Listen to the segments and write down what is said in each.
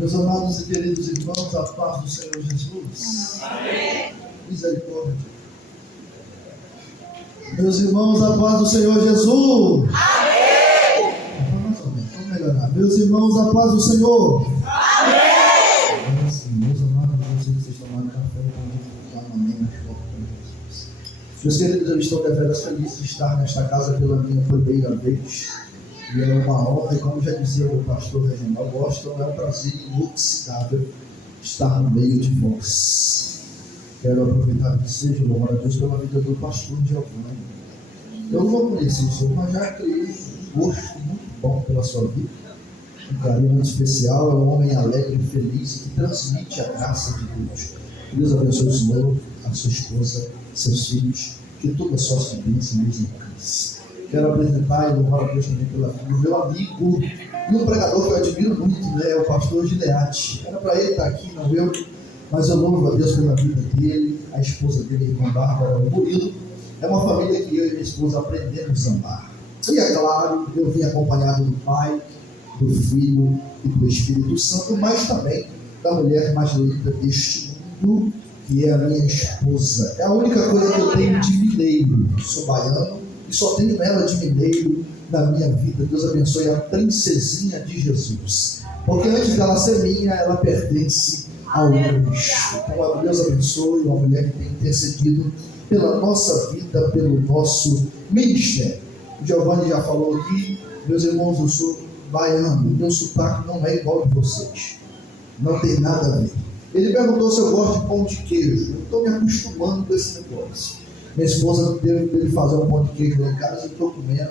Meus amados e queridos irmãos, a paz do Senhor Jesus. Amém. Misericórdia. Meus irmãos, a paz do Senhor Jesus. Amém. Vamos melhorar. Meus irmãos, a paz do Senhor. Amém. Assim, meus amados, eu sei que vocês tomaram café, então um amém mais forte para Jesus. Meus queridos, eu estou deveras feliz de estar nesta casa pela minha primeira vez. E é uma honra, e como já dizia o pastor regional Boston, é um prazer inoxidável estar no meio de vós. Quero aproveitar que seja, louvar a Deus pela vida do pastor Giovanni. Eu não conheci o senhor, mas já criei um gosto muito bom pela sua vida. Um carinho muito especial, é um homem alegre e feliz que transmite a graça de Deus. Deus abençoe o senhor, a sua esposa, seus filhos, que toda sorte de bênção nos alcance. Quero apresentar e louvar a Deus também pela vida do meu amigo e um pregador que eu admiro muito, né? É o pastor Gileade. Era para ele estar aqui, não eu, mas eu louvo a Deus pela vida dele, a esposa dele, a irmã Bárbara, o Murilo. É uma família que eu e minha esposa aprendemos a amar. E é claro, eu vim acompanhado do Pai, do Filho e do Espírito Santo, mas também da mulher mais linda deste mundo, que é a minha esposa. É a única coisa que eu tenho de mineiro. Sou baiano e só tenho ela de mineiro na minha vida. Deus abençoe a princesinha de Jesus. Porque antes dela ser minha, ela pertence ao anjo. Então, Deus abençoe uma mulher que tem intercedido pela nossa vida, pelo nosso ministério. O Giovanni já falou aqui, meus irmãos, eu sou baiano, meu sotaque não é igual de vocês. Não tem nada a ver. Ele perguntou se eu gosto de pão de queijo. Eu estou me acostumando com esse negócio. Minha esposa deve fazer um pão de queijo lá em casa, eu estou comendo,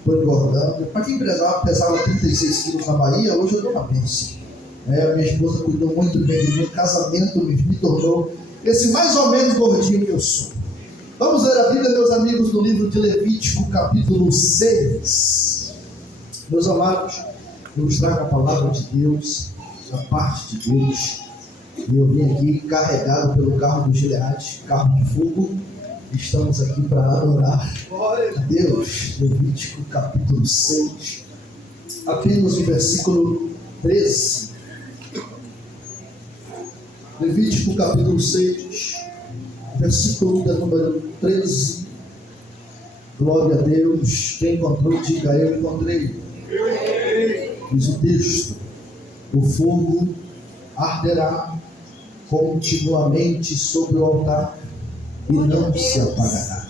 estou engordando. Para quem pesava 36 quilos na Bahia, hoje eu estou na bênção. Minha esposa cuidou muito bem do meu casamento, me tornou esse mais ou menos gordinho que eu sou. Vamos ler a Bíblia, meus amigos, no livro de Levítico, capítulo 6. Meus amados, eu vos trago a palavra de Deus, a parte de Deus. E eu vim aqui carregado pelo carro do Gileade, carro de fogo. Estamos aqui para adorar a Deus. Levítico capítulo 6, apenas o versículo 13. Levítico capítulo 6, versículo de número 13. Glória a Deus. Quem encontrou, diga: eu encontrei. Diz o texto: o fogo arderá continuamente sobre o altar e não se apagará.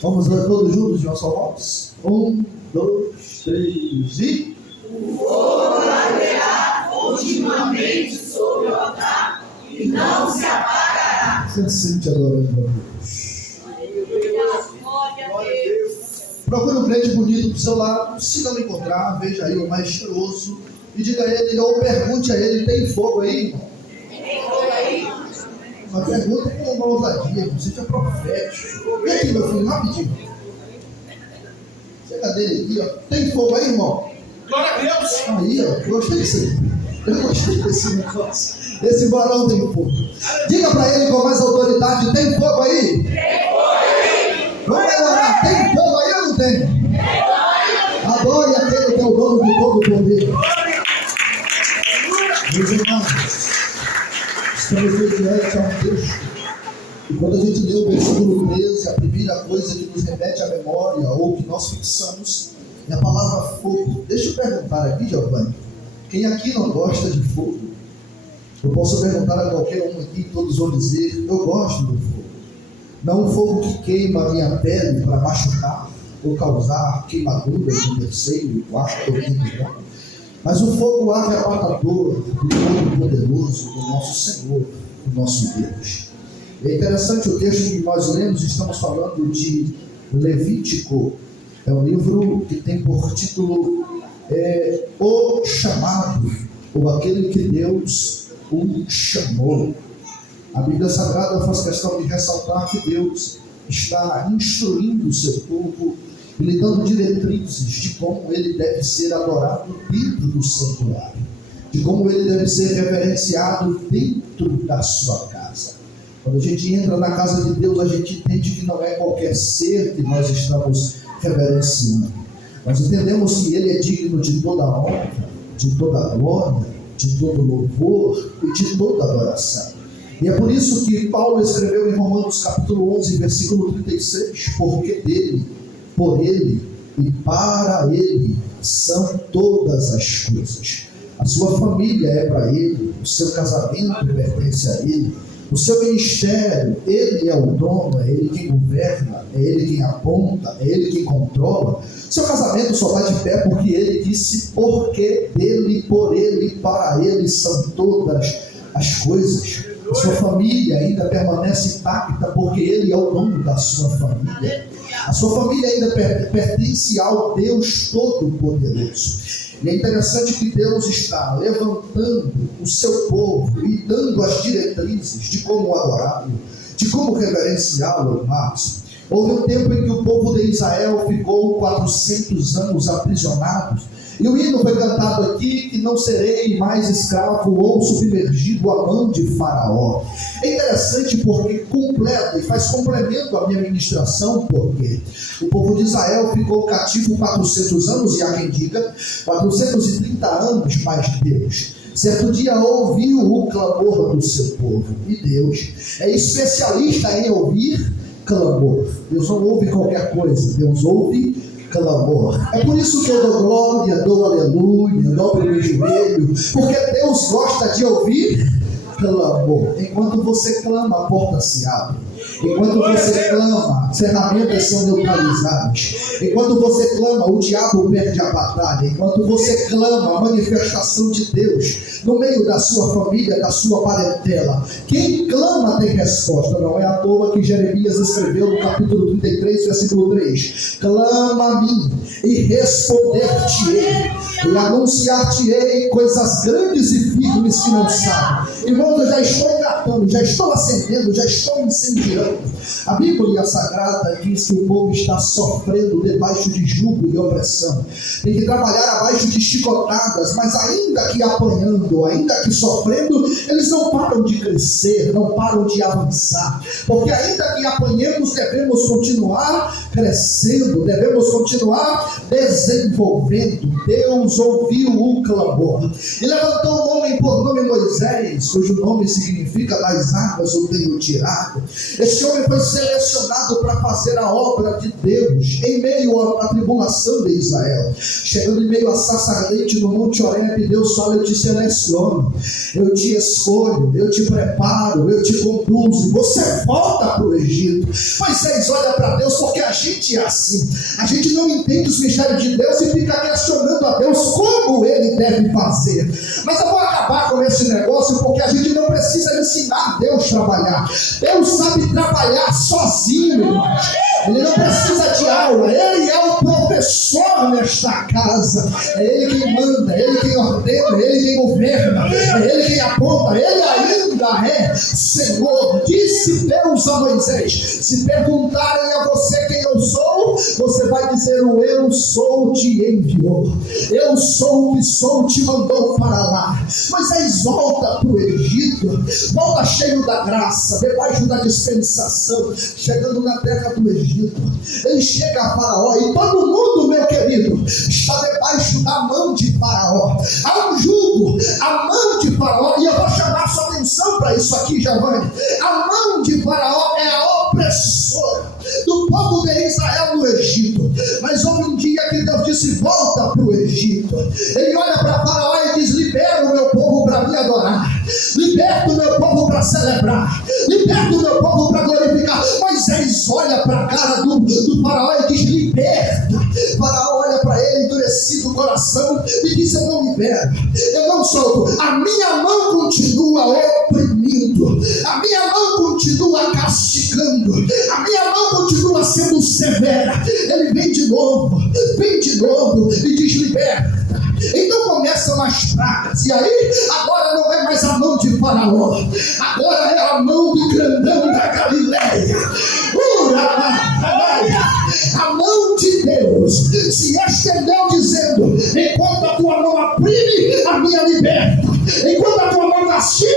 Vamos ler todos juntos de uma só voz? 1, 2, 3 e... O fogo arderá continuamente sobre o altar e não se apagará. Você sente adorando a Deus. Procure um crente bonito do seu lado, se não encontrar, veja aí o mais cheiroso e diga a ele, ou pergunte a ele: tem fogo aí, irmão? Tem fogo aí? Uma pergunta com uma ousadia, você é profético. Vem aqui, meu filho, rapidinho. Chega dele aqui, ó. Tem fogo aí, irmão? Glória a Deus! Aí, ó, gostei disso. Eu gostei desse negócio. Esse varão tem fogo. Diga para ele com mais autoridade: tem fogo aí? Tem fogo aí! Vamos melhorar. Tem fogo aí ou não tem? Tem fogo aí! Adore aquele que é o dono de todo o poder. Meus irmãos, estamos diante a um texto. E quando a gente lê o versículo 13, a primeira coisa que nos remete à memória, ou que nós fixamos, é a palavra fogo. Deixa eu perguntar aqui, Giovanni: quem aqui não gosta de fogo? Eu posso perguntar a qualquer um aqui, todos vão dizer: eu gosto do fogo. Não o fogo que queima a minha pele para machucar ou causar queimaduras no terceiro, quarto ou quinto grau, mas o fogo arrebatador do Todo-Poderoso, do nosso Senhor, do nosso Deus. É interessante o texto que nós lemos. Estamos falando de Levítico. É um livro que tem por título O Chamado, ou aquele que Deus o chamou. A Bíblia Sagrada faz questão de ressaltar que Deus está instruindo o seu povo e lhe dando diretrizes de como ele deve ser adorado dentro do santuário, de como ele deve ser reverenciado dentro da sua casa. Quando a gente entra na casa de Deus, a gente entende que não é qualquer ser que nós estamos reverenciando. Nós entendemos que ele é digno de toda a honra, de toda a glória, de todo louvor e de toda adoração. E é por isso que Paulo escreveu em Romanos capítulo 11, versículo 36, porque dele, por ele e para ele são todas as coisas. A sua família é para ele, o seu casamento pertence a ele, o seu ministério, ele é o dono, é ele quem governa, é ele quem aponta, é ele quem controla. Seu casamento só vai de pé porque ele disse, porque dele, por ele, para ele são todas as coisas. A sua família ainda permanece intacta porque ele é o dono da sua família. A sua família ainda pertence ao Deus Todo-Poderoso. E é interessante que Deus está levantando o seu povo e dando as diretrizes de como adorá-lo, de como reverenciá-lo ao máximo. Houve um tempo em que o povo de Israel ficou 400 anos aprisionados. E o hino foi cantado aqui, que não serei mais escravo ou submergido à mão de Faraó. É interessante porque completa e faz complemento à minha ministração, porque o povo de Israel ficou cativo 400 anos, e há quem diga 430 anos mais de Deus. Certo dia ouviu o clamor do seu povo, e Deus é especialista em ouvir clamor. Deus não ouve qualquer coisa, Deus ouve clamor. É por isso que eu dou glória, dou aleluia, dobro meu joelho, porque Deus gosta de ouvir clamor. Enquanto você clama, a porta se abre. Enquanto você clama, ferramentas são neutralizadas. Enquanto você clama, o diabo perde a batalha. Enquanto você clama, a manifestação de Deus no meio da sua família, da sua parentela. Quem clama tem resposta. Não é à toa que Jeremias escreveu no capítulo 33, versículo 3: clama a mim e responder-te-ei, e anunciar-te-ei coisas grandes e firmes que não sabem. Irmãos, eu já estou engatando, já estou acendendo, já estou incendiando. A Bíblia Sagrada diz que o povo está sofrendo debaixo de jugo e opressão. Tem que trabalhar abaixo de chicotadas, mas ainda que apanhando, ainda que sofrendo, eles não param de crescer, não param de avançar. Porque ainda que apanhemos, devemos continuar crescendo, devemos continuar desenvolvendo. Deus ouviu o clamor e levantou um homem por nome Moisés, cujo nome significa das águas o tenho tirado. Esse homem foi selecionado para fazer a obra de Deus em meio à tribulação de Israel. Chegando em meio a sarça ardente no Monte Horebe, Deus fala: eu te seleciono, eu te escolho, eu te preparo, eu te conduzo, você volta para o Egito. Moisés olha para Deus, porque a gente é assim, a gente não entende os mistérios de Deus e fica questionando a Deus como ele deve fazer. Mas eu vou acabar com esse negócio, porque a gente não precisa ensinar Deus a trabalhar. Deus sabe trabalhar sozinho, irmãos. Ele não precisa de aula, ele é o professor nesta casa. É ele quem manda, é ele quem ordena, é ele quem governa, é ele quem aponta, ele ainda é Senhor. Disse Deus a Moisés: se perguntarem a você quem eu sou, você vai dizer: o eu sou te enviou, eu sou o que sou te mandou para lá. Moisés volta para o Egito, volta cheio da graça, debaixo da dispensação, chegando na terra do Egito. Ele chega a Faraó, e todo mundo, meu querido, está debaixo da mão de Faraó. Há um jugo, a mão de Faraó, e eu vou chamar sua atenção para isso aqui, Giovanni. A mão de Faraó é a opressora do povo de Israel no Egito. Mas houve um dia que Deus disse: volta para o Egito. Ele olha para Faraó e diz: libera o meu povo para me adorar, liberta o meu povo para celebrar, liberta o meu povo para glorificar. Moisés olha para a cara do Faraó e diz: liberta. Faraó olha para ele, endurecido o coração, e diz: eu não libero, eu não solto, a minha mão continua oprimindo, a minha mão continua castigando, a minha mão continua sendo severa. Ele vem de novo e diz: liberta. Então começam as pragas, e aí agora não é mais a mão de Faraó, agora é a mão do grandão da Galileia. A mão de Deus se estendeu dizendo: enquanto a tua mão oprime, a minha liberta, enquanto a tua mão castiga,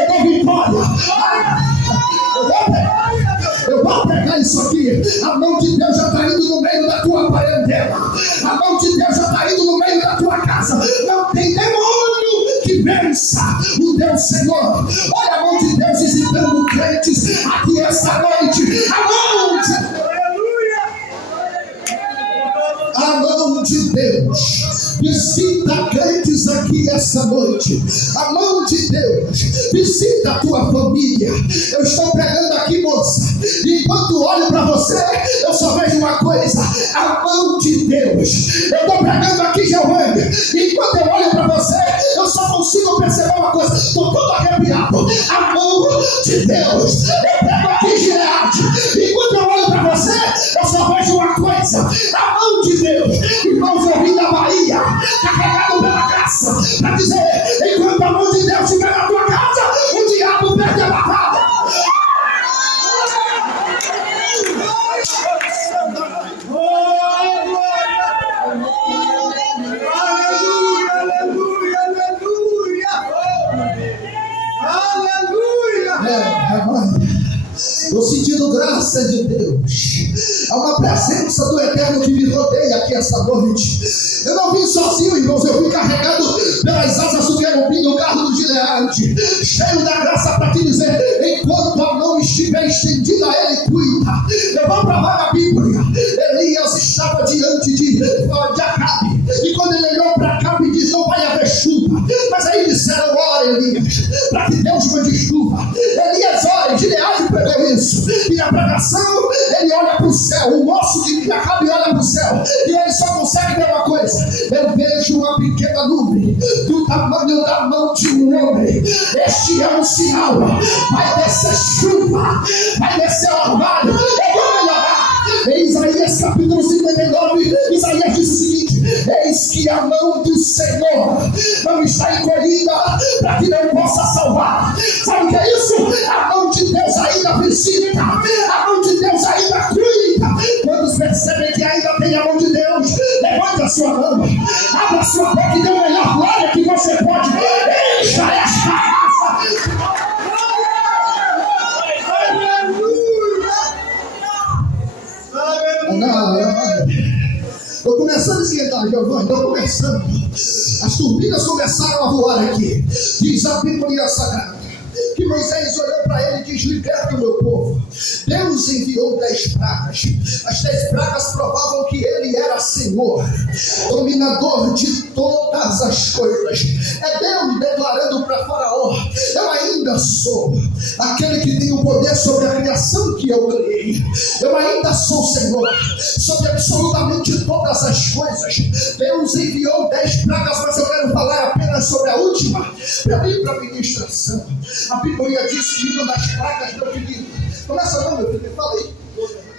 eu dou vitória. Eu vou pregar isso aqui. A mão de Deus já está indo no meio da tua parentela, a mão de Deus já está indo no meio da tua casa. Não tem demônio que vença o Deus Senhor. Olha a mão de Deus visitando crentes aqui essa noite. A mão de Deus visita crentes aqui essa noite. A mão de Deus visita a tua família. Eu estou pregando aqui, moça, e enquanto olho para você, eu só vejo uma coisa: a mão de Deus. Eu estou pregando aqui, Giovanni, e enquanto eu olho para você, eu só consigo perceber uma coisa: estou todo arrepiado. A mão de Deus. Eu prego aqui, Gileade, e enquanto eu olho para você, eu só vejo uma coisa: a mão de Deus. Irmãos, eu vim da Bahia, carregado pela graça, para dizer: enquanto a mão de Deus estiver na tua casa, o diabo perde a batalha. Estou sentindo graça de Deus. Há uma presença do Eterno que me rodeia aqui essa noite. Eu não vim sozinho, irmãos. Eu vim carregado pelas asas do querubim do carro do Gileade, cheio da graça para te dizer: enquanto a mão estiver estendida, Ele cuida. Eu vou provar a Bíblia. Elias estava diante de Acabe, e quando ele olhou para Acabe, diz: não vai haver chuva. Mas aí disseram: ora, Elias, para que Deus mande chuva. Elias ora, e Gileade pegou isso. E na pregação, ele olha para o céu. O moço de Acabe olha para o céu, e ele só consegue ver uma coisa: eu vejo uma pequena nuvem do tamanho da mão de um homem. Este é um sinal. Vai descer chuva, vai descer orvalho. Eu vou melhorar. Em Isaías capítulo 59, Isaías diz o seguinte: eis que a mão do Senhor não está encolhida para que não possa salvar. Sabe o que é isso? A mão de Deus ainda visita, a mão de Deus ainda cuida. Quando percebem que ainda tem a mão de Deus, levanta a sua mão, abra a sua boca e dê a melhor glória que você pode. Encha esta raça. Estou começando a esquentar, Giovanni, estou começando. As turbinas começaram a voar aqui. Diz a Bíblia Sagrada que Moisés olhou para ele e diz: liberta o meu povo. Deus enviou 10 pragas. As 10 pragas provavam que ele era Senhor, dominador de todas as coisas. É Deus declarando para Faraó: eu ainda sou aquele que tem o poder sobre a criação que eu criei. Eu ainda sou Senhor sobre absolutamente todas as coisas. Deus enviou 10 pragas, mas eu quero falar apenas sobre a última, para mim, para a ministração. A Bíblia diz que uma das pragas, meu querido, começa não, meu filho, fala aí.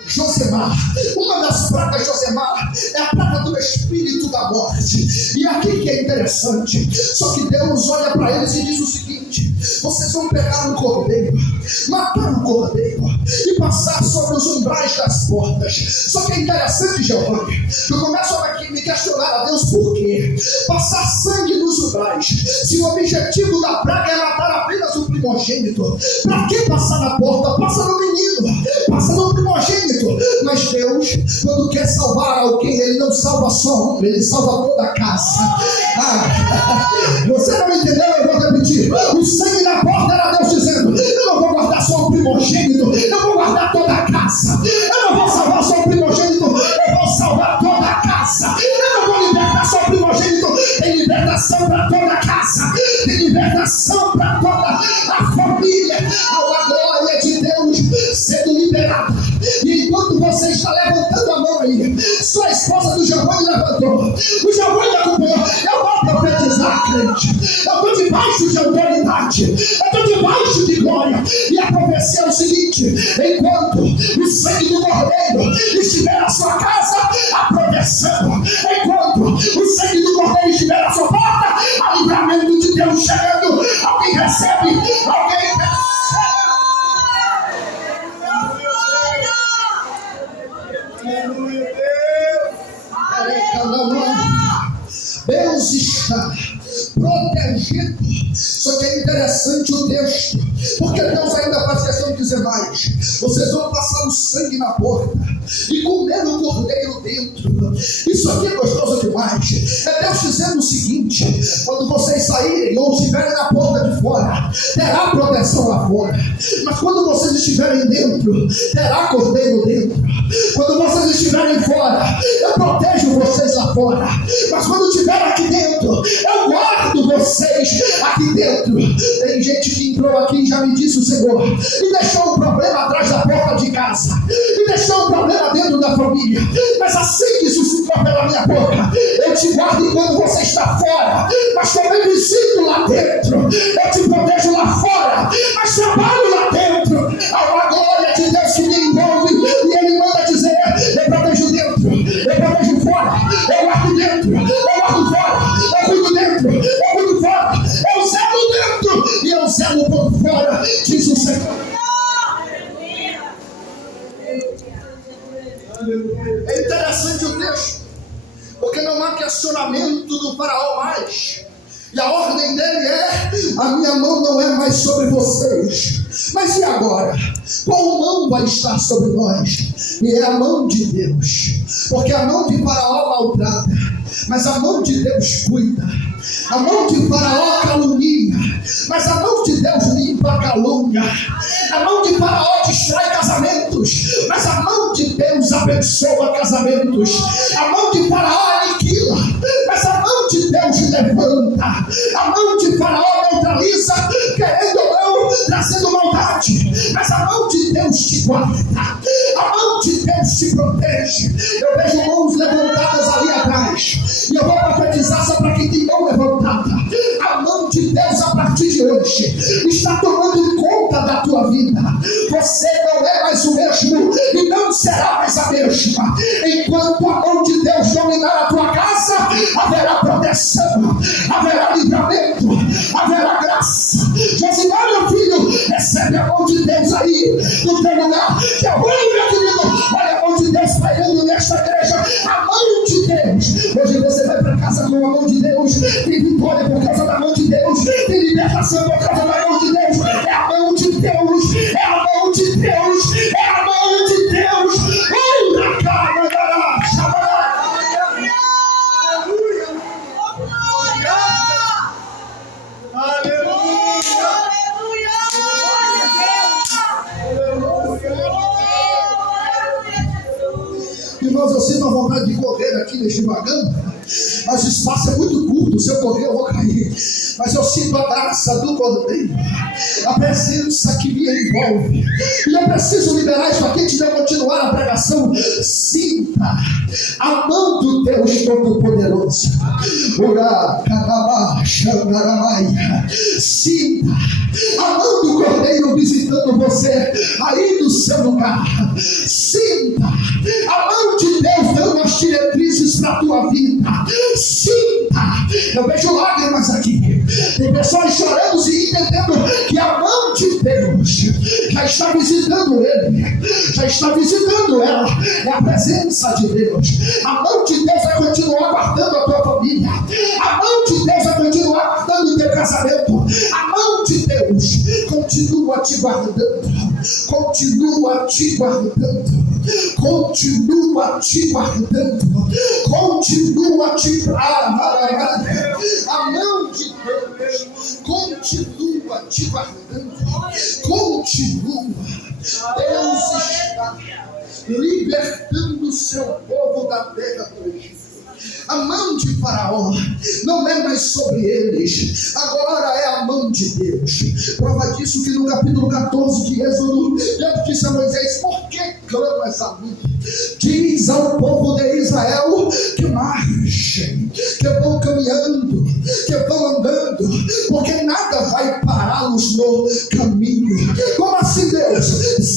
Josemar. Uma das pragas de Josemar é a praga do espírito da morte. E aqui que é interessante, só que Deus olha para eles e diz o seguinte: vocês vão pegar um cordeiro, matar um cordeiro e passar sobre os umbrais das portas. Só que é interessante, Giovanni, eu começo a me questionar a Deus: por quê? Passar sangue nos umbrais, se o objetivo da praga é matar apenas o primogênito. Para que passar na porta? Passa no menino, passa no primogênito. Mas Deus, quando quer salvar alguém, Ele não salva só um, Ele salva toda a casa. Você não entendeu? Eu vou repetir. O sangue na porta era Deus dizendo: eu não vou guardar só o primogênito, eu vou guardar toda a casa. Eu não vou salvar só o primogênito, eu vou salvar toda a casa. Eu não vou libertar só o primogênito, tem libertação para toda a casa, tem libertação para toda a família. A glória de Deus sendo liberada. E enquanto você está levantando a mão aí, sua esposa do Giovanni levantou, o Giovanni acompanhou. Eu vou profetizar, crente. Eu estou debaixo de autoridade, eu estou debaixo de glória. E a profecia é o seguinte: enquanto o sangue do cordeiro estiver na sua casa, a proteção. Enquanto o sangue do cordeiro estiver na sua porta, a livramento de Deus chegando. Alguém recebe, alguém recebe. Deus está protegido. Só que é interessante o texto, porque Deus ainda faz questão de dizer mais: vocês vão passar o sangue na porta e comer o cordeiro dentro. Isso aqui é gostoso demais. É Deus dizendo o seguinte: Quando vocês saírem ou estiverem na porta de fora, terá proteção lá fora. Mas quando vocês estiverem dentro, terá cordeiro dentro. Quando vocês estiverem fora, eu protejo vocês lá fora. Mas quando estiver aqui dentro, eu guardo vocês aqui dentro. Tem gente que entrou aqui e já me disse o Senhor, e deixou um problema atrás da porta de casa, e deixou um problema dentro da família. Mas assim diz o Senhor pela minha boca: eu te guardo enquanto você está fora, mas também visito lá dentro. Eu te protejo lá fora, mas trabalho lá dentro. Há uma glória de Deus que me envolve, e Ele manda dizer: eu protejo dentro, eu protejo fora, eu guardo dentro, eu guardo fora, eu cuido dentro, eu cuido fora, eu zelo dentro e eu zelo por fora, diz o Senhor. É interessante o texto, porque não há questionamento do faraó mais. E a ordem dele é: a minha mão não é mais sobre vocês. Mas e agora? Qual mão vai estar sobre nós? E é a mão de Deus. Porque a mão de faraó maltrata, mas a mão de Deus cuida. A mão de faraó calunia, mas a mão de Deus limpa a calúnia. A mão de faraó destrói casamentos, mas a mão de Deus abençoa casamentos. A mão de faraó aniquila, mas a mão de Deus levanta. A mão de faraó neutraliza, querendo ou não, trazendo maldade, mas a mão de Deus te guarda. A mão de Deus te protege. Eu vejo mãos levantadas ali atrás, e eu vou profetizar só para quem tem mão levantada. A mão de Deus, a partir de hoje, está tomando conta da tua vida. Você não é mais o mesmo e não será mais a mesma. Enquanto a mão de Deus dominar a tua casa, haverá proteção, haverá livramento, haverá graça. Josimar, meu filho, recebe a mão de Deus aí no teu lugar. Que é bom, meu querido. Olha a mão de Deus pairando nesta igreja. A mão de Deus. Hoje você vai para casa com a mão de Deus. Tem vitória por causa da mão de Deus. Tem libertação por causa da mão de Deus. É a mão de Deus. É a mão de Deus. É a mão de Deus. Na cara, irmãos, eu sinto a vontade de correr aqui neste vagão, mas o espaço é muito curto. Se eu correr eu vou cair. Mas eu sinto a graça do Cordeiro, a presença que me envolve. E eu preciso liberar isso aqui antes de eu continuar a pregação. Sinta a mão do Deus Todo-Poderoso. Sinta a mão do Cordeiro visitando você aí no seu lugar. Sinta a mão de Deus dando as diretrizes para a tua vida. Sinta. Eu vejo lágrimas aqui. Tem pessoas chorando e entendendo que a mão de Deus já está visitando ele, já está visitando ela. É a presença de Deus. A mão de Deus vai continuar guardando a tua família. A mão de Deus vai continuar guardando o teu casamento. A mão de Deus continua te guardando. Continua te guardando. Continua te guardando. Continua te guardando. A mão de Deus continua te guardando. Continua. Deus está libertando o seu povo da terra do Egito. A mão de Faraó não é mais sobre eles, agora é a mão de Deus. Prova disso que no capítulo 14 de Êxodo, Deus disse a Moisés: por que clamas a mim? Diz ao povo de Israel que marchem, que vão caminhando, que vão andando, porque nada vai pará-los no caminho. Como assim, Deus?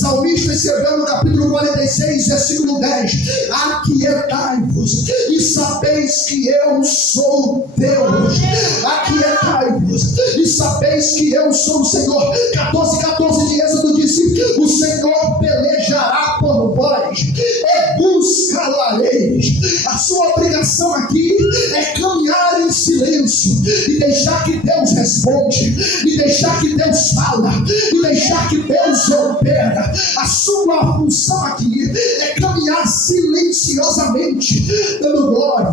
Salmista escreveu no capítulo 46, versículo 10: aquietai-vos e sabeis que eu sou Deus. Aquietai-vos e sabeis que eu sou o Senhor. 14 de Êxodo disse: o Senhor pelejará por vós e buscá-lo-areis. A sua obrigação aqui é caminhar em silêncio, e deixar que Deus responde, e deixar que Deus fala, e deixar que Deus opera. A sua função aqui é caminhar silenciosamente, dando glória,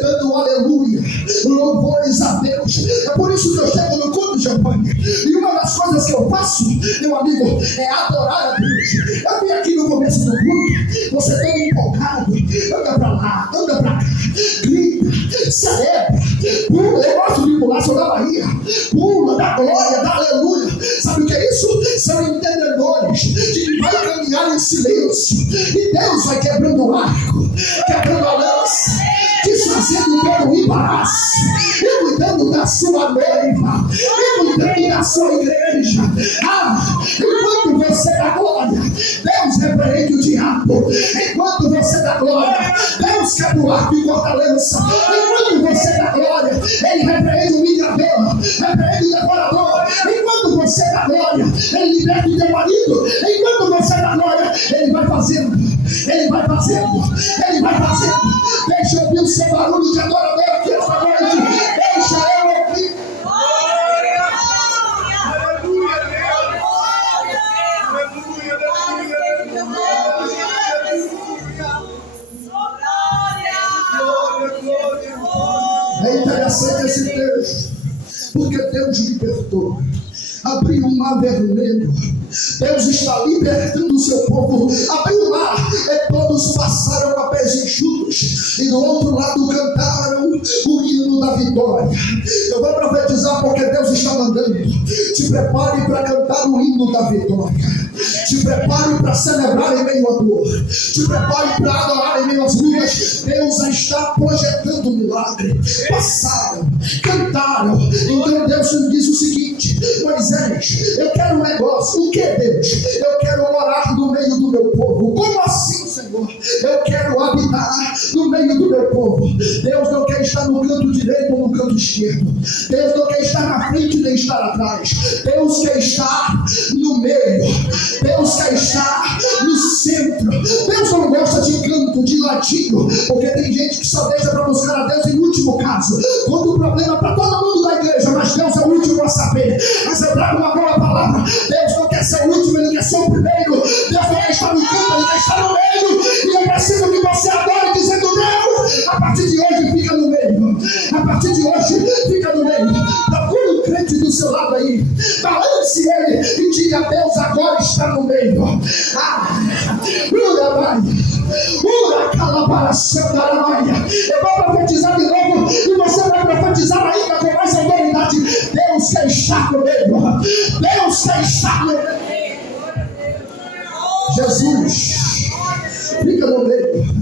dando aleluia, louvores a Deus. É por isso que eu chego no culto, Giovanni, e uma das coisas que eu faço, meu amigo, é adorar a Deus. Eu vim aqui no começo do culto, você todo empolgado, anda pra lá, anda pra cá, grita, celebra, pula. Eu gosto de pular, sou da Bahia, pula, dá glória, dá aleluia. Sabe o que é isso? São entendedores de que vai caminhar em silêncio, e Deus vai quebrando o arco, quebrando a lança, desfazendo todo o embaraço, e cuidando da sua noiva, e cuidando da sua igreja. Enquanto você dá glória, Deus repreende o diabo. Enquanto você dá glória, Deus quebra o arco e corta a lança. Enquanto você dá glória, Ele repreende o migrador, repreende o devorador. Enquanto você dá glória, Ele liberta o teu marido. Enquanto você dá glória, Ele vai fazendo, Ele vai fazendo, Ele vai fazendo. Deixa eu ouvir o seu barulho de adorador aqui esta noite. Deixa eu ouvir. É interessante esse texto, porque Deus libertou, abriu um mar vermelho. Deus está libertando o seu povo. Abriu o mar e todos passaram a pés enxutos, e do outro lado cantaram o hino da vitória. Eu vou profetizar porque Deus está mandando. Te prepare para cantar o hino da vitória. Te prepare para celebrar em meio à dor. Te prepare para adorar em meio às lutas. Deus já está projetando um milagre. Passaram, cantaram. Então Deus me diz o seguinte: Moisés, eu quero um negócio. O que, Deus? Eu quero morar no meio do meu povo. Como assim, Senhor? Eu quero habitar no meio do meu povo. Deus não quer estar no canto direito ou no canto esquerdo. Deus não quer estar na frente nem estar atrás. Deus quer estar no meio. Deus quer estar no centro. Deus não gosta de canto, de ladinho, porque tem gente que só deixa para buscar a Deus em último caso, quando o problema para todo mundo da igreja, mas Deus é o último a saber. Mas eu trago uma boa palavra: Deus não quer ser o último, Ele quer ser o primeiro. Deus não quer estar no canto, Ele quer estar no meio. E eu preciso que você adore dizendo: Deus, a partir de hoje fica no meio. A partir de hoje fica no meio. Procure um crente do seu lado aí, balance ele e diga: Deus agora está no meio. Eu vou profetizar de novo e você vai profetizar ainda com mais autoridade. Deus quer estar no meio. Deus quer estar no meio. Jesus fica no meio.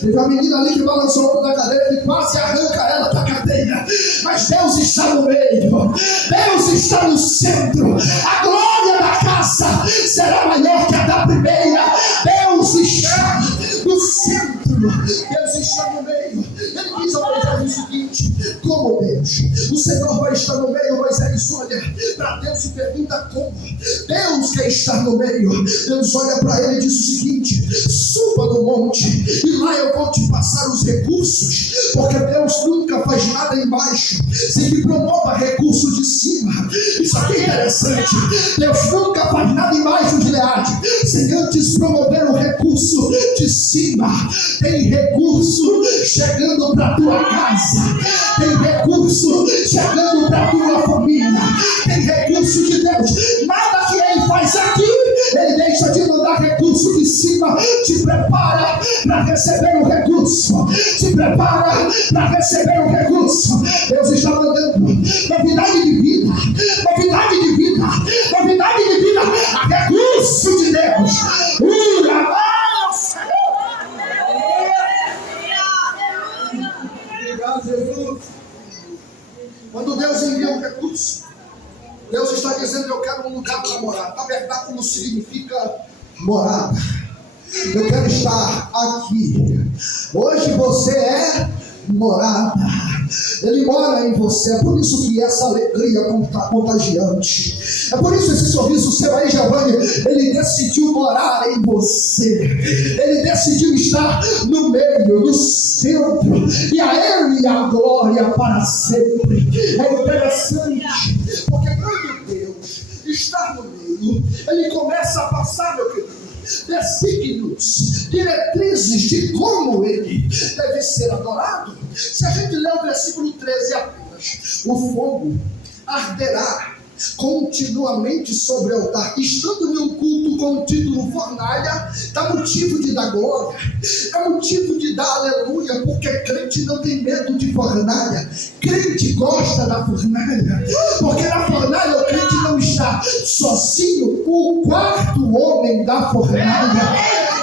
Teve uma menina ali que balançou o ombro da cadeira e quase arranca ela da cadeira. Mas Deus está no meio. Deus está no centro. A glória da casa será maior que a da primeira. Deus está no centro. Deus está no meio. Ele diz ao Moisés o seguinte: como Deus? O Senhor vai estar no meio. Moisés olha para Deus e pergunta: como? Deus quer estar no meio. Deus olha para ele e diz o seguinte: suba no monte e lá eu vou te passar os recursos, porque Deus nunca faz nada embaixo sem que promova recurso de cima. Isso aqui é interessante. Deus nunca faz nada embaixo de Leade sem antes promover o recurso de cima. Tem recurso chegando para tua casa, tem recurso chegando para tua família, tem recurso de Deus. Nada que Ele faz aqui Ele deixa de mandar recurso de cima. Te prepara para receber o recurso. Te prepara para receber o recurso. Deus está mandando novidade de vida, novidade de vida, novidade de vida. A recurso de Deus. Obrigado, Jesus. Quando Deus envia um recurso, Deus está dizendo: eu quero um lugar para morar. Tabernáculo significa morada. Eu quero estar aqui. Hoje você é morada. Ele mora em você. É por isso que essa alegria é contagiante. É por isso esse sorriso seu aí, Giovanni, ele decidiu morar em você. Ele decidiu estar no meio, no centro. E a Ele a glória para sempre. É interessante, porque quando Deus está no meio, Ele começa a passar, meu querido, desígnios, diretrizes de como Ele deve ser adorado. Se a gente ler o versículo 13 apenas, o fogo arderá continuamente sobre o altar, estando em um culto com o título fornalha, dá motivo de dar glória, é motivo de dar aleluia, porque crente não tem medo de fornalha, crente gosta da fornalha, porque na fornalha o crente não está sozinho, o quarto homem da fornalha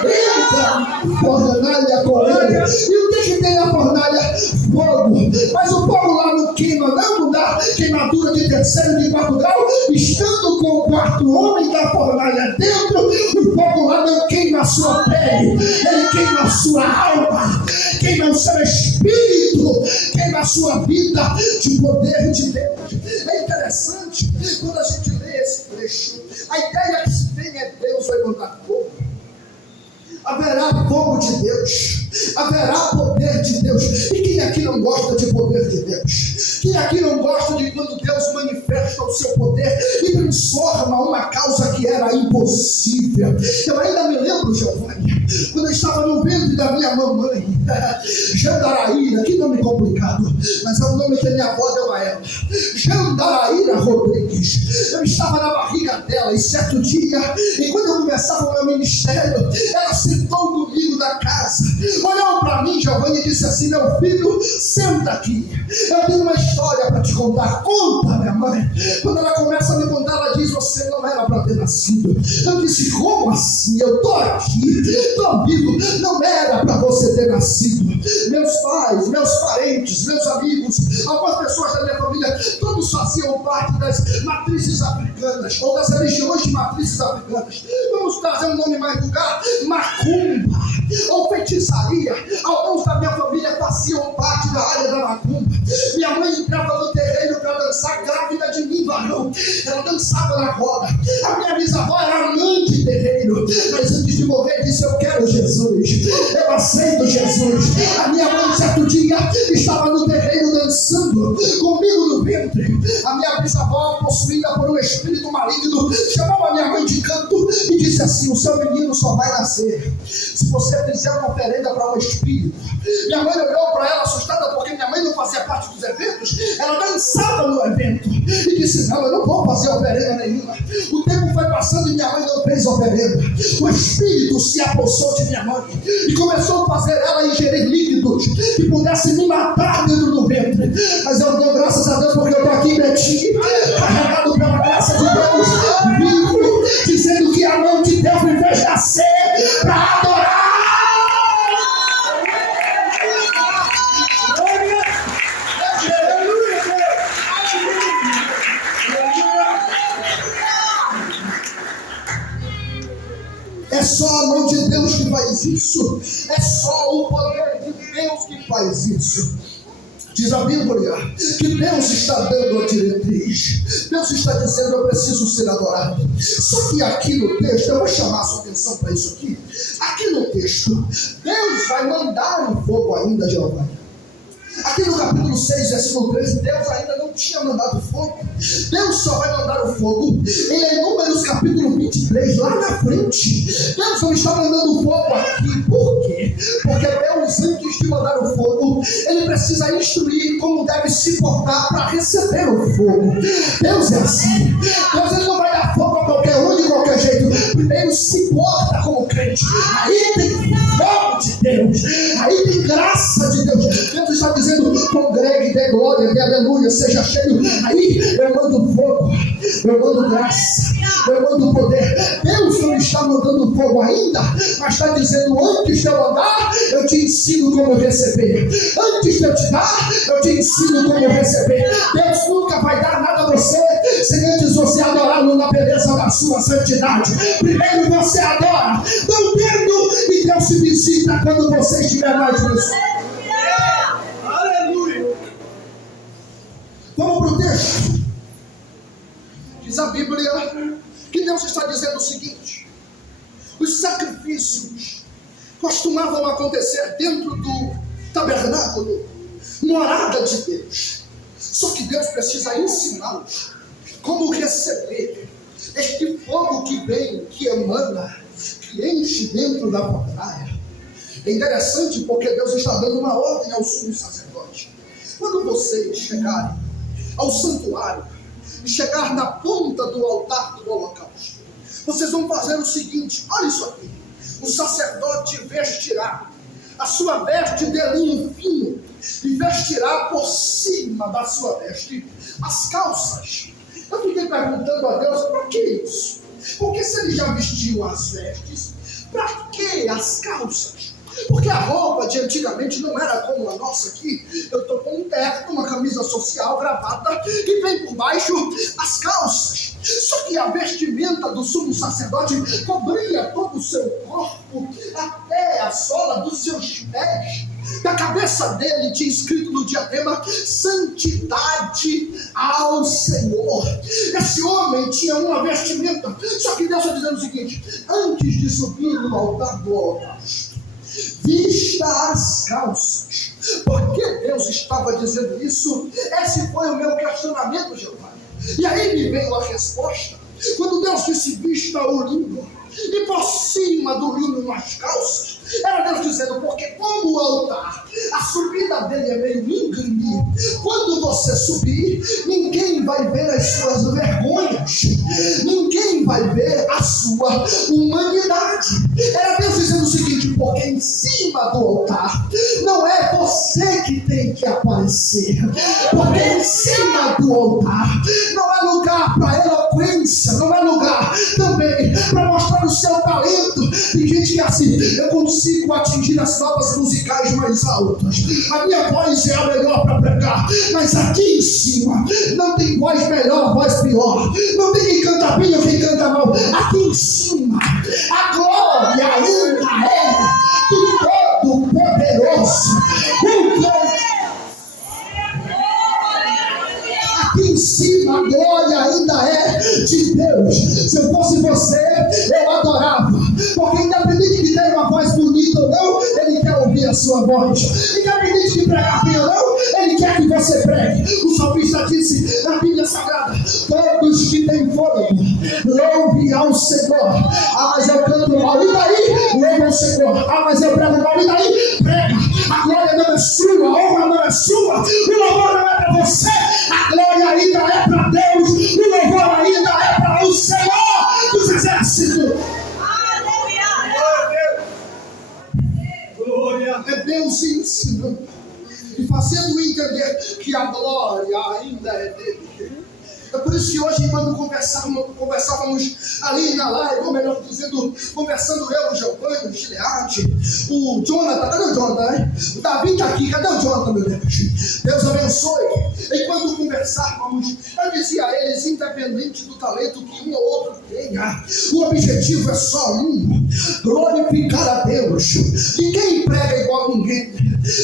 entra fornalha com ele. E o que tem na fornalha? Fogo. Mas o fogo lá não queima, não dá queimadura de terceiro e de quarto grau. Estando com o quarto homem da fornalha dentro, o fogo lá não queima a sua pele, ele queima a sua alma, queima o seu espírito, queima a sua vida de poder de Deus. É interessante quando a gente lê esse trecho, a ideia que se tem é Deus vai mandar fogo. Haverá fogo de Deus, haverá poder de Deus. E quem aqui não gosta de poder de Deus? Quem aqui não gosta de quando Deus manifesta o seu poder e transforma uma causa que era impossível? Eu ainda me lembro, Giovanni, quando eu estava no ventre da minha mamãe, Jandaraíra, que nome complicado, mas é o nome que a minha avó deu a ela, Jandaraíra Rodrigues. Eu estava na barriga dela e certo dia, enquanto eu começava o meu ministério, ela sentou no domingo da casa, olhou para mim, Giovanni, e disse assim: meu filho, senta aqui, eu tenho uma história para te contar. Conta, minha mãe. Quando ela começa a me contar, ela diz: você não era para ter nascido. Eu disse: como assim? Eu estou aqui, estou vivo. Não era para você ter nascido. Meus pais, meus parentes, meus amigos, algumas pessoas da minha família, todos faziam parte das matrizes africanas, ou das religiões de matrizes africanas. Vamos trazer um nome mais vulgar: macumba, ou feitiçaria. Alguns da minha família faziam parte da área da macumba. Minha mãe entrava no terreiro para dançar grávida de mim, varão. Ela dançava na roda. A minha bisavó era mãe de terreiro, mas antes de morrer disse: eu quero Jesus, eu aceito Jesus. A minha mãe certo dia estava no terreiro dançando comigo no ventre. A minha bisavó, possuída por um espírito maligno, chamou a minha mãe de canto e disse assim: o seu menino só vai nascer se você fizer uma oferenda para um espírito. Minha mãe olhou para ela assustada, porque minha mãe não fazia parte dos eventos, ela dançava no evento, e disse: não, eu não vou fazer oferenda nenhuma. O tempo foi passando e minha mãe não fez oferenda. O espírito se apossou de minha mãe e começou a fazer ela ingerir líquidos que pudessem me matar dentro do ventre. Mas eu dou graças a Deus, porque eu estou aqui em Betim, carregado pela graça de Deus, vivo, dizendo que a mão de Deus me fez nascer para adorar. É só a mão de Deus que faz isso. É só o poder de Deus que faz isso. Diz a Bíblia que Deus está dando a diretriz. Deus está dizendo: eu preciso ser adorado. Só que aqui no texto, eu vou chamar a sua atenção para isso aqui. Aqui no texto, Deus vai mandar o fogo ainda, Giovanni. Aqui no capítulo 6, versículo 13, Deus ainda não tinha mandado fogo. Deus só vai mandar o fogo em Números capítulo 23, lá na frente. Deus não está mandando fogo aqui. Por quê? Porque Deus, antes de mandar o fogo, Ele precisa instruir como deve se portar para receber o fogo. Deus é assim. Deus ele não vai dar fogo a qualquer um, de qualquer jeito. Primeiro se porta como crente. Aí tem fogo de Deus. Aí tem graça de Deus. Deus está dizendo: congregue, dê glória, dê aleluia, seja cheio. Aí eu mando fogo, eu mando graça, eu mando poder. Deus não está mandando fogo ainda, mas está dizendo: antes de eu mandar, eu te ensino como receber. Antes de eu te dar, eu te ensino como receber. Deus nunca vai dar nada a você sem antes você adorá-lo na beleza da sua santidade. Primeiro você adora, não tendo, e Deus se visita quando você estiver mais nisso. Vamos para o texto. Diz a Bíblia que Deus está dizendo o seguinte: os sacrifícios costumavam acontecer dentro do tabernáculo, morada de Deus. Só que Deus precisa ensiná-los como receber este fogo que vem, que emana, que enche dentro da fornalha. É interessante porque Deus está dando uma ordem ao sumo sacerdote. Quando vocês chegarem ao santuário e chegar na ponta do altar do holocausto, vocês vão fazer o seguinte: olha isso aqui. O sacerdote vestirá a sua veste de linho fino e vestirá por cima da sua veste as calças. Eu fiquei perguntando a Deus: para que isso? Porque se ele já vestiu as vestes, para que as calças? Porque a roupa de antigamente não era como a nossa aqui. Eu estou com um terno, uma camisa social, gravata, e vem por baixo as calças. Só que a vestimenta do sumo sacerdote cobria todo o seu corpo, até a sola dos seus pés. Na cabeça dele tinha escrito no diadema: santidade ao Senhor. Esse homem tinha uma vestimenta. Só que Deus está dizendo o seguinte: antes de subir no altar do holocausto, vista as calças. Por que Deus estava dizendo isso? Esse foi o meu questionamento, Giovanni. E aí me veio a resposta. Quando Deus disse: vista o linho, e por cima do linho as calças, era Deus dizendo: porque como o altar, a subida dele é meio íngreme, quando você subir, ninguém vai ver as suas vergonhas, ninguém vai ver a sua humanidade. Era Deus dizendo o seguinte: porque em cima do altar não é você que tem que aparecer, porque em cima do altar não é lugar para eloquência, não é lugar também para mostrar o seu talento. Tem gente que é assim: eu consigo atingir as notas musicais mais altas, a minha voz é a melhor para pregar, mas aqui em cima não tem voz melhor, voz pior, não tem quem canta bem ou quem canta mal. Aqui em cima a glória ainda é do Todo-Poderoso. Aqui em cima a glória ainda é de Deus. Se eu fosse você, eu adorava, porque independente de ter uma voz bonita ou não, Ele quer ouvir a sua voz. Independente de pregar bem ou não, Ele quer que você pregue. O salmista disse na Bíblia Sagrada: todos que têm fôlego, louve ao Senhor. Ah, mas eu canto mal, e daí? Louve ao Senhor. Ah, mas eu prego mal, e daí? Prega. A glória não é sua, a honra não é sua, o louvor não é para você, a glória ainda é para Deus, o louvor ainda é para o Senhor dos Exércitos. É Deus ensinando e fazendo entender que a glória ainda é dele. É por isso que hoje, quando conversávamos ali na live, ou melhor dizendo, conversando eu, o Giovanni, o Gileade, o Jonathan, cadê o Jonathan, hein? O Davi está aqui, cadê o Jonathan, meu Deus? Deus abençoe. E quando conversávamos, eu dizia a eles: independente do talento que um ou outro tenha, o objetivo é só um: glorificar a Deus. Ninguém prega igual ninguém,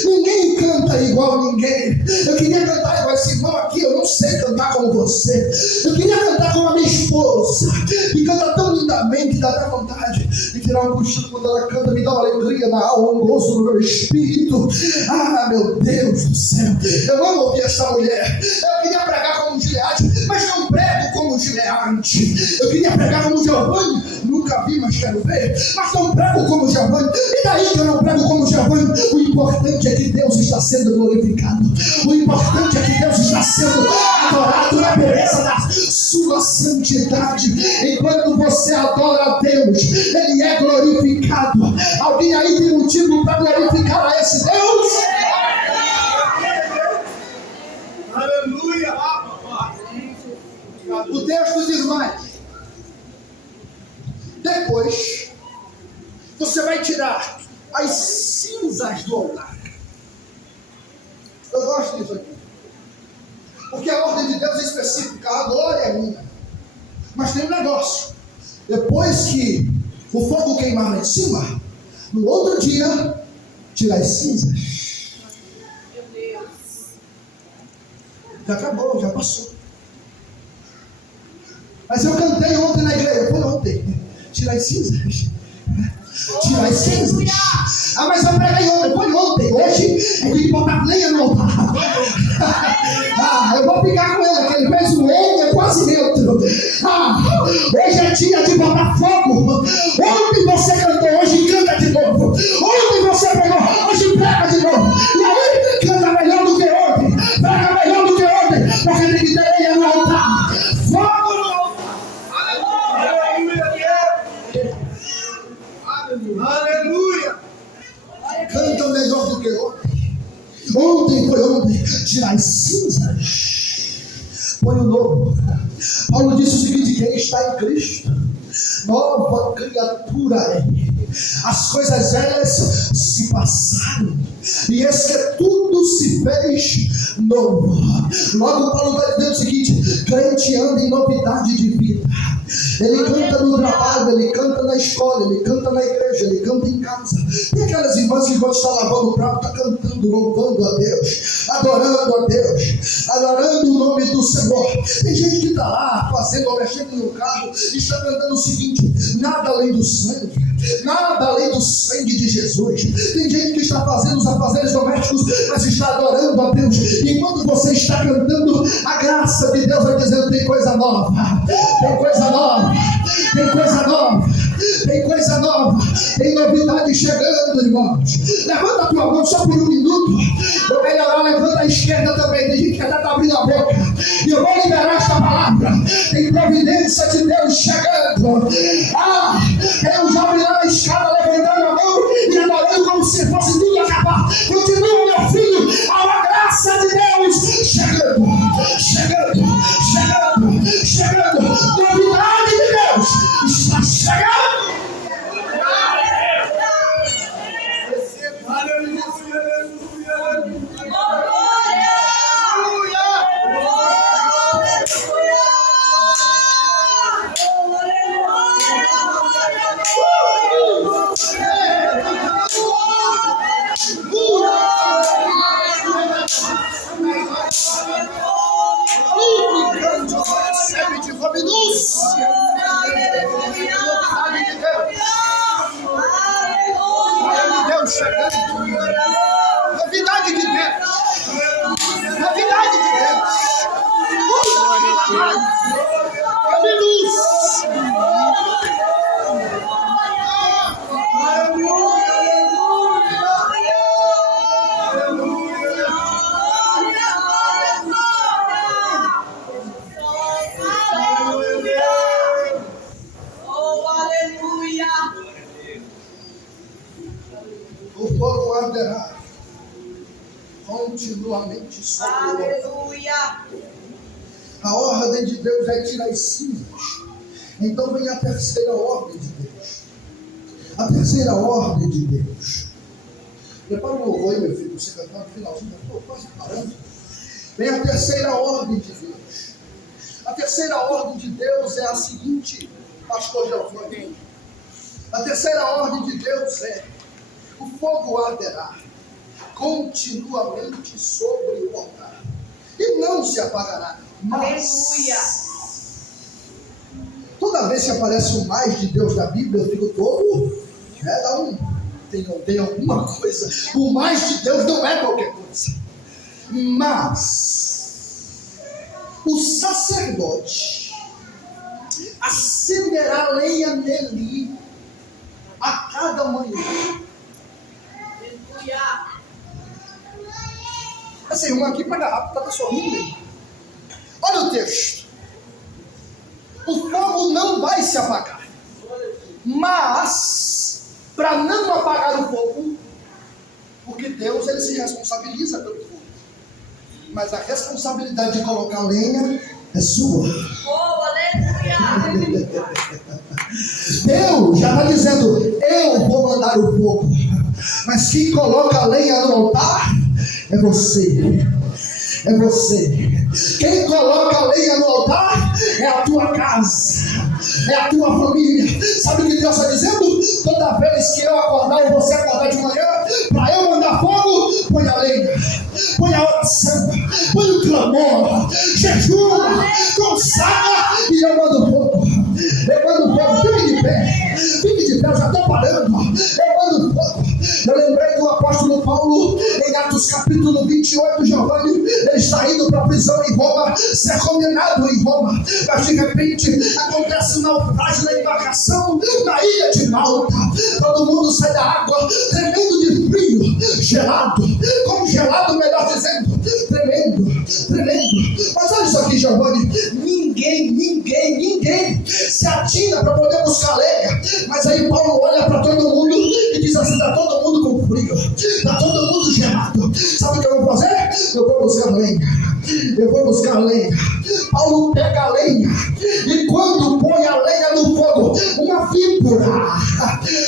ninguém canta igual ninguém. Eu queria cantar igual esse irmão aqui, eu não sei cantar como você. Eu queria cantar como a minha esposa, que canta tão lindamente, que dá até vontade de tirar um cochilo quando ela canta, me dá uma alegria na alma, um gozo no meu espírito. Ah, meu Deus do céu, eu amo ouvir essa mulher. Eu queria pregar como Gileade, mas não prego como Gileade. Eu queria pregar como Giovanni, nunca vi, mas quero ver, mas não prego como Giovanni. E daí que eu não prego como Giovanni? O importante é que Deus está sendo glorificado, o importante é que Deus está sendo adorado na beleza da sua santidade. Enquanto você adora a Deus, Ele é glorificado. Alguém aí tem motivo para glorificar a esse Deus? Aleluia! O texto diz mais: depois você vai tirar as cinzas do altar. Eu gosto disso aqui, porque a ordem de Deus é específica. A glória é minha, mas tem um negócio: depois que o fogo queimar lá em cima, no outro dia, tira as cinzas. Já acabou, já passou. Mas eu cantei ontem na igreja, foi ontem. Tirar as cinzas. Tirar as cinzas. Ah, mas eu preguei ontem, foi ontem. Hoje é de botar lenha no altar. Ah, eu vou ficar com ele, que ele fez o ontem, é quase neutro. Ah, hoje é dia de botar fogo. Ontem você cantou, hoje canta de novo. Ontem você pregou, hoje prega de novo. E aí, canta melhor do que ontem. Prega melhor do que ontem, porque tem que ter lenha no altar. Fogo no altar. Aleluia! Canta melhor do que ontem. Ontem foi ontem. Tirar as cinzas. Põe o novo. Paulo disse o seguinte: quem está em Cristo, nova criatura é. As coisas velhas se passaram, e eis que tudo se fez novo. Logo Paulo vai dizer o seguinte: crente anda em novidade de vida. Ele canta no trabalho, ele canta na escola, ele canta na igreja, ele canta em casa. Tem aquelas irmãs que vão estar lavando o prato, está cantando, louvando a Deus, adorando a Deus, adorando o nome do Senhor. Tem gente que está lá fazendo, mexendo no carro, e está cantando o seguinte: nada além do sangue, nada além do sangue de Jesus. Tem gente que está fazendo os afazeres domésticos, mas está adorando a Deus. E enquanto você está cantando, a graça de Deus vai dizendo: tem coisa nova, tem coisa nova, tem coisa nova, tem coisa nova, tem novidade chegando, irmãos. Levanta a tua mão só por um minuto. Ou melhor, levanta a esquerda também. Tem gente que ainda está abrindo a boca. E eu vou liberar esta palavra. Tem providência de Deus chegando. Ah, eu já virei a escada, levantando a mão e adorando como se fosse tudo acabar. Continua, meu filho, há uma graça de Deus chegando, chegando, chegando, chegando. Novidade de Deus está chegando. Novidade de Deus. Novidade de Deus. Cabe luz. O fogo arderá continuamente sobre o altar. Aleluia. A ordem de Deus é tirar as cinzas. Então vem a terceira ordem de Deus. A terceira ordem de Deus. Prepara o louvor aí, meu filho, você cantar no finalzinho. Estou quase parando. Vem a terceira ordem de Deus. A terceira ordem de Deus é a seguinte, pastor Giovanni. A terceira ordem de Deus é: o fogo arderá continuamente sobre o altar e não se apagará. Mas, Aleluia. toda vez que aparece o mais de Deus da Bíblia, eu fico todo, tem alguma coisa. O mais de Deus não é qualquer coisa. Mas o sacerdote acenderá lenha nele a cada manhã. Aleluia. Essa irmã aqui paga rápido, está sorrindo. Olha o texto. O fogo não vai se apagar. Mas, para não apagar o fogo, porque Deus ele se responsabiliza pelo fogo. Mas a responsabilidade de colocar lenha é sua. Oh, aleluia. Deus já está dizendo: eu vou mandar o fogo. Mas quem coloca a lenha no altar é você. É você. Quem coloca a lenha no altar é a tua casa, é a tua família. Sabe o que Deus está dizendo? Toda vez que eu acordar ou você acordar de manhã, para eu mandar botar fogo, põe a lenha, põe a oração, põe o clamor, jejua, consagra e eu mando fogo. Eu mando fogo, fique de pé, eu já estou parando. Eu mando fogo. Eu lembrei do apóstolo Paulo em Atos capítulo 28, Giovanni, ele está indo para a prisão em Roma, ser condenado em Roma, mas de repente acontece um naufrágio na embarcação na ilha de Malta. Todo mundo sai da água tremendo de frio, gelado, congelado, melhor dizendo, tremendo. Mas olha isso aqui, Giovanni, ninguém se atina para poder buscar lenha. Mas aí Paulo olha para todo mundo e diz assim: está todo mundo com frio, está todo mundo gelado. Sabe o que eu vou fazer? Eu vou buscar lenha. Paulo pega a lenha e quando põe a lenha no fogo, uma víbora,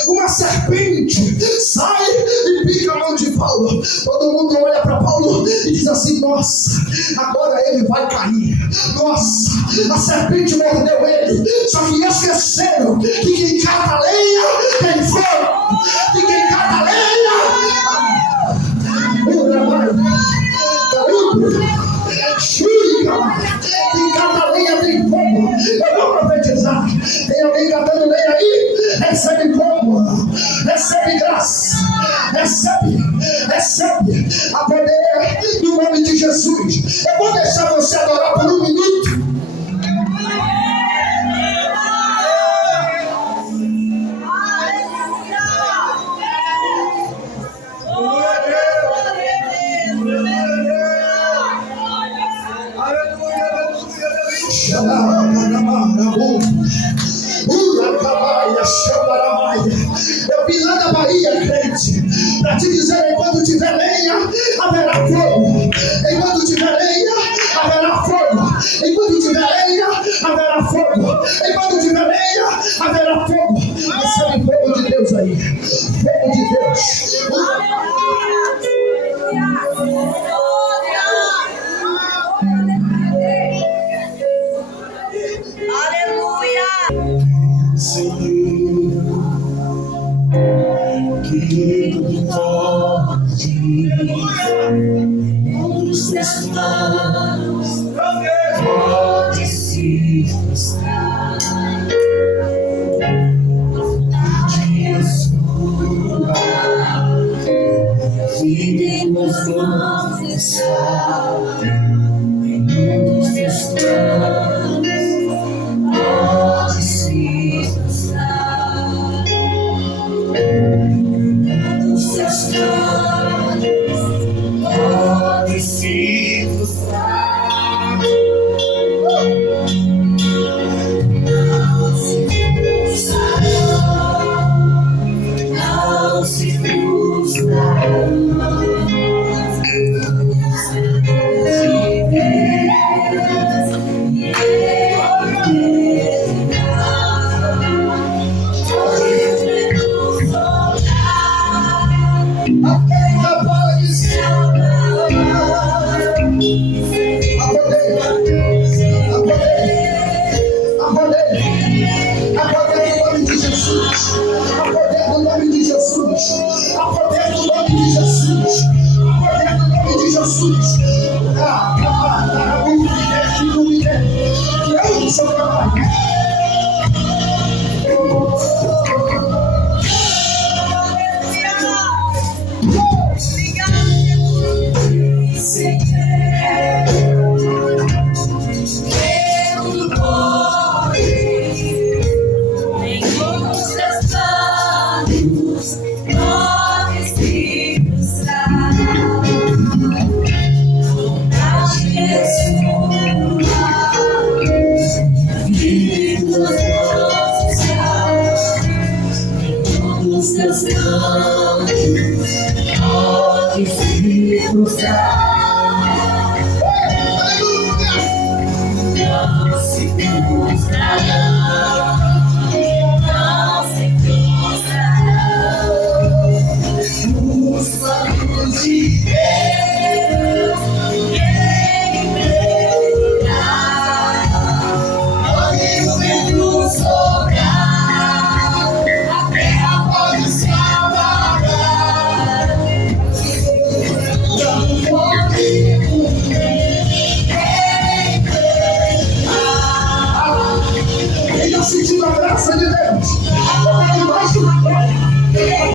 uma serpente sai e pica a mão de Paulo. Todo mundo olha para Paulo e diz assim: nossa, agora ele vai cair. Nossa, a serpente mordeu ele. Só que esqueceram que quem cata lenha tem fogo. Que quem cata lenha quem cata lenha tem fogo. Eu vou profetizar. Tem alguém catando lenha aí? Recebe fogo, recebe graça, recebe a poder no nome de Jesus. Eu vou deixar você adorar por um minuto. Eu vim lá da Bahia, crente, para te dizer: enquanto tiver lenha, haverá fogo. Enquanto tiver lenha, haverá fogo. Enquanto tiver lenha, haverá fogo. Enquanto tiver lenha, haverá fogo. Recebe fogo de Deus aí. Fogo de Deus. Que tudo pode, dos teus planos pode se frustrar. Vivemos vamos deixar em dos teus planos pode se frustrar. Dos teus planos pode se frustrar. Não se frustrará, não se frustrará. Não se frustrará.